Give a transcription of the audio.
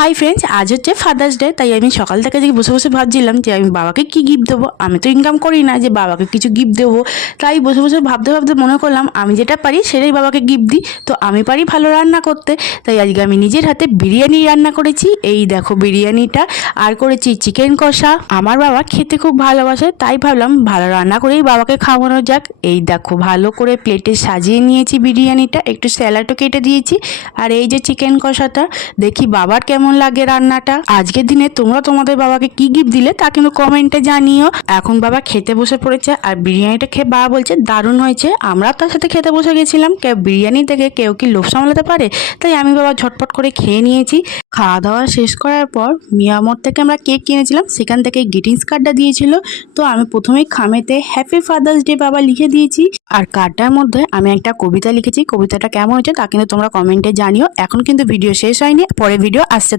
Hi friends, আজ হচ্ছে father's day. তাই আমি সকাল থেকে বসে বসে ভাবছিলাম যে আমি বাবাকে কি গিফট দেবো। আমি তো ইনকাম করি না যে বাবাকে কিছু গিফট দেবো। তাই বসে বসে ভাবতে ভাবতে মনে করলাম আমি যেটা পারি সেটাই বাবাকে গিফট দিই। তো আমি পারি ভালো রান্না করতে, তাই আজকে আমি নিজের হাতে বিরিয়ানি রান্না করেছি। এই দেখো বিরিয়ানিটা, আর করেছি চিকেন কষা। আমার বাবা খেতে খুব ভালোবাসে, তাই ভাবলাম ভালো রান্না করেই বাবাকে খাওয়ানো যাক। এই দেখো ভালো করে প্লেটে সাজিয়ে নিয়েছি বিরিয়ানিটা, একটু স্যালাডও কেটে দিয়েছি। আর এই যে চিকেন কষাটা, দেখি বাবার কেমন লাগে রান্নাটা। আজকের দিনে তোমরা তোমাদের বাবাকে কি গিফট দিলে তা কিন্তু কমেন্টে জানিও। এখন বাবা খেতে বসে পড়েছে, আর বিরিয়ানিটা খেয়ে বাবা বলছে দারুণ হয়েছে। আমরা তার সাথে খেতে বসে গেছিলাম, কেউ বিরিয়ানি থেকে কেউ কি লোভ সামলাতে পারে। তাই আমি বাবা ঝটপট করে খেয়ে নিয়েছি। খাওয়া দাওয়া শেষ করার পর মিয়ামর থেকে আমরা কেক কিনেছিলাম, সেখান থেকে গ্রিটিংস কার্ডটা দিয়েছিল। তো আমি প্রথমেই খামেতে হ্যাপি ফাদার্স ডে বাবা লিখে দিয়েছি, আর কার্ডটার মধ্যে আমি একটা কবিতা লিখেছি। কবিতাটা কেমন হয়েছে তা কিন্তু তোমরা কমেন্টে জানিও। এখন কিন্তু ভিডিও শেষ হয়নি, পরে ভিডিও আসছে।